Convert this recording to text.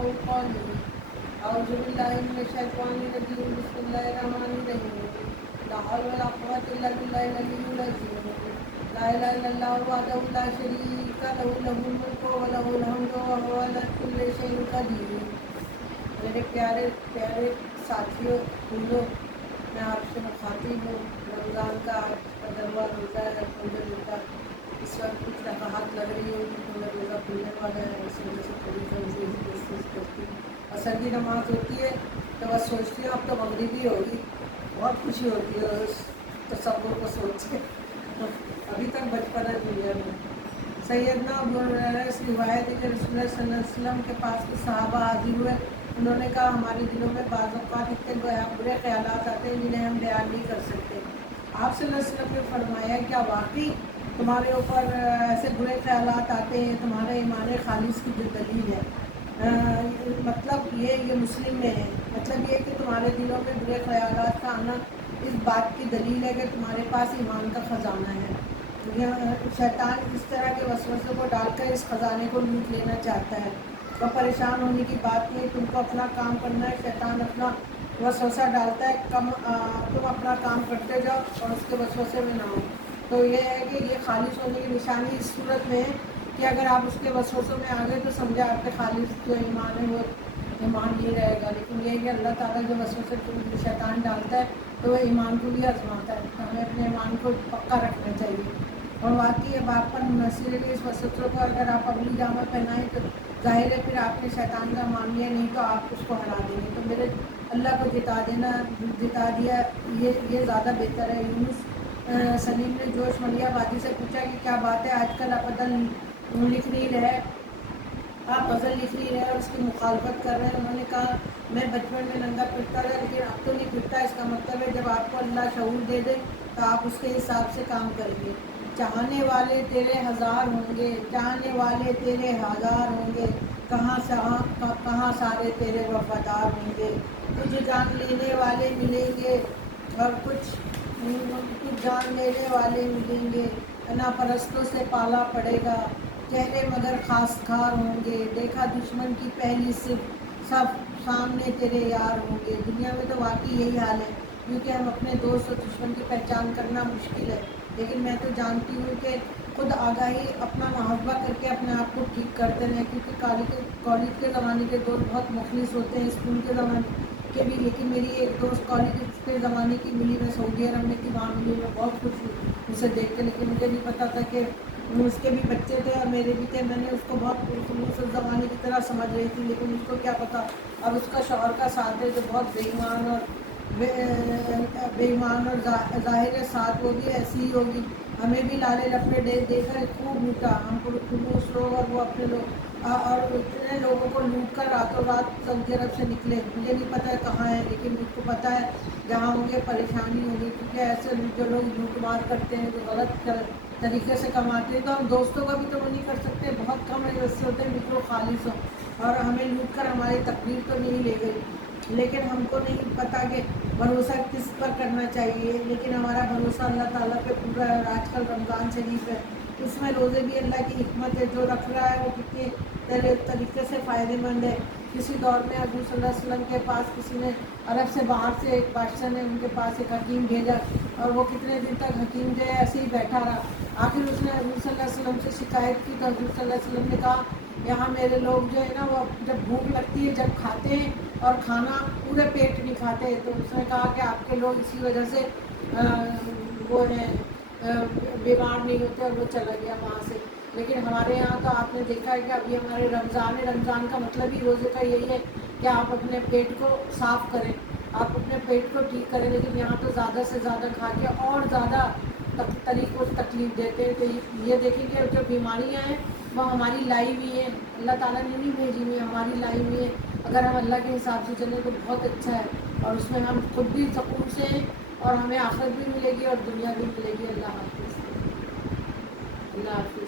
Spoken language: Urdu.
يفقهوا قولي أعوذ بالله من الشيطان الرجيم بسم الله الرحمن الرحيم لا حول ولا قوة إلا بالله العلي العظيم لا إله إلا الله وحده لا شريك له له الملك وله الحمد وهو على كل شيء قدير۔ میرے پیارے پیارے ساتھیوں، بھولو، میں آپ سے مخاطب ہوں۔ رمضان کا آج 15واں روزہ ہے۔ الحمدللہ اس وقت کچھ رفاہت لگ رہی ہوگی تو میں روزہ کھلنے والا ہے، اس وجہ سے تھوڑی محسوس کرتی ہوں۔ عصر کی نماز ہوتی ہے تو بس سوچتی ہوں اب تو مغربی ہوگی، بہت خوشی ہوتی ہے اس تصور کو سوچ کے۔ ابھی تک بچپنا دنیا میں سیدنا ابو ہریرہ اس روایت ہے کہ رسول اللہ صلی اللہ علیہ وسلم کے پاس کے صحابہ حاضر ہوئے۔ انہوں نے کہا ہمارے دلوں میں بعض اوقات اتنے برے خیالات آتے ہیں جنہیں ہم بیان نہیں کر سکتے۔ آپ صلی اللہ علیہ وسلم نے فرمایا کیا واقعی تمہارے اوپر ایسے برے خیالات آتے ہیں؟ تمہارے ایمان خالص کی جو دلیل ہے، مطلب یہ مسلم میں ہے، مطلب یہ کہ تمہارے دلوں میں برے خیالات کا آنا اس بات کی دلیل ہے کہ تمہارے پاس ایمان کا خزانہ ہے۔ شیطان اس طرح کے وسوسے کو ڈال کر اس خزانے کو لوٹ لینا چاہتا ہے۔ اور پریشان ہونے کی بات نہیں، تم کو اپنا کام کرنا ہے، شیطان اپنا وسوسہ ڈالتا ہے، تم اپنا کام کرتے جاؤ اور اس کے وسوسے میں نہ ہو۔ تو یہ ہے کہ یہ خالص ہونے کی نشانی اس صورت میں ہے کہ اگر آپ اس کے وسوسوں میں آ گئے تو سمجھا آپ کے خالص جو ایمان ہے وہ ایمان نہیں رہے گا۔ لیکن یہ کہ اللہ تعالیٰ جو وسوسے شیطان ڈالتا ہے تو وہ ایمان کو بھی آزماتا ہے، تو ہمیں اپنے ایمان کو پکا رکھنا چاہیے۔ اور واقعی یہ بات پر منحصر ہے کہ اس وسوسوں کو اگر آپ اگلی جامہ پہنائیں تو ظاہر ہے پھر آپ نے شیطان کا مان لیا، نہیں تو آپ اس کو ہرا دیں گے۔ تو میرے اللہ کو جتا دیا یہ زیادہ بہتر ہے۔ یونس سلیم نے جوش ملیہ بازی سے پوچھا کہ کیا بات ہے آج کل آپ غزل لکھ نہیں رہے اور اس کی مخالفت کر رہے ہیں؟ انہوں نے کہا میں بچپن میں ننگا پھرتا تھا لیکن اب تو نہیں پھرتا۔ اس کا مطلب ہے جب آپ کو اللہ شعور دے دے تو آپ اس کے حساب سے کام کریں گے۔ چاہنے والے تیرے ہزار ہوں گے، چاہنے والے تیرے ہزار ہوں گے، کہاں سارے تیرے وفادار ہوں گے۔ کچھ جان لینے والے ملیں گے اور کچھ جان لینے والے ملیں گے، انا پرستوں سے پالا پڑے گا، چہرے مگر خاص کھار ہوں گے، دیکھا دشمن کی پہلی صف سب سامنے تیرے یار ہوں گے۔ دنیا میں تو واقعی یہی حال ہے، کیونکہ ہم اپنے دوست اور دشمن کی پہچان کرنا مشکل ہے، لیکن میں تو جانتی ہوں کہ خود آگاہی اپنا محاسبہ کر کے اپنے آپ کو ٹھیک کرتے رہیں، کیونکہ کالج کے زمانے کے دوست بہت مخلص ہوتے ہیں، اسکول کے زمانے کے بھی، لیکن میری ایک دوست کالج کے زمانے کی ملی، میں سعودی عرب میں تھی، وہاں ملی، میں بہت خوش ہوئی اسے دیکھ کے، لیکن مجھے نہیں پتا تھا کہ اس کے بھی بچے تھے اور میرے بھی تھے۔ میں نے اس کو بہت خلوص اس زمانے کی طرح سمجھ رہی تھی، لیکن اس کو کیا پتا اب اس کا شوہر کا ساتھ ہے جو بہت بے ایمان اور ظاہر ساتھ وہ بھی ایسی ہی ہوگی۔ ہمیں بھی لالے لپڑے دے کر خوب لوٹا، ہم خلوص لوگ اور وہ اپنے لوگ، اور اتنے لوگوں کو لوٹ کر راتوں رات سعودی عرب سے نکلے۔ مجھے نہیں پتا ہے کہاں ہے، لیکن مجھ کو پتا ہے جہاں ہوں گے پریشانی ہوگی، کیونکہ ایسے جو لوگ لوٹ مار کرتے ہیں، جو غلط طریقے سے کماتے ہیں، تو ہم دوستوں کا بھی تو وہ نہیں کر سکتے، بہت کم ایسے ہوتے ہیں جو خالص ہوں، اور ہمیں لوٹ کر ہماری تقدیر تو نہیں لے گئی، لیکن ہم کو نہیں پتا کہ بھروسہ کس پر کرنا چاہیے۔ لیکن ہمارا بھروسہ اللہ تعالیٰ پہ پورا ہے۔ آج کل رمضان شریف ہے، اس میں روزے بھی اللہ کی حکمت ہے، جو رکھ رہا ہے وہ کتنے طریقے سے فائدہ مند ہے۔ کسی دور میں حضور صلی اللہ علیہ وسلم کے پاس کسی نے عرب سے باہر سے ایک بادشاہ نے ان کے پاس ایک حکیم بھیجا، اور وہ کتنے دن تک حکیم جو ہے ایسے ہی بیٹھا رہا۔ آخر اس نے حضور صلی اللہ علیہ وسلم سے شکایت کی تو حضور صلی اللہ علیہ وسلم نے کہا یہاں میرے لوگ جو ہے نا وہ جب بھوک لگتی ہے جب کھاتے ہیں اور کھانا پورے پیٹ نہیں کھاتے، تو اس نے کہا کہ آپ کے لوگ اسی وجہ سے وہ ہیں بیمار نہیں ہوتے، اور وہ چلا گیا وہاں سے۔ لیکن ہمارے یہاں تو آپ نے دیکھا ہے کہ ابھی ہمارے رمضان ہے، رمضان کا مطلب ہی روزے کا یہی ہے کہ آپ اپنے پیٹ کو صاف کریں، آپ اپنے پیٹ کو ٹھیک کریں، لیکن یہاں تو زیادہ سے زیادہ کھا کے اور زیادہ طریقوں سے تکلیف دیتے ہیں۔ تو یہ دیکھیں کہ جو بیماریاں ہیں وہ ہماری لائی ہوئی ہیں، اللہ تعالیٰ نے نہیں بھیجی ہوئی، ہماری لائی ہوئی ہیں۔ اگر ہم اللہ کے حساب سے چلیں تو بہت اچھا ہے، اور اس میں ہم خود بھی سکون سے ہیں، اور ہمیں آخرت بھی ملے گی اور دنیا بھی ملے گی۔ اللہ حافظ، اللہ حافظ۔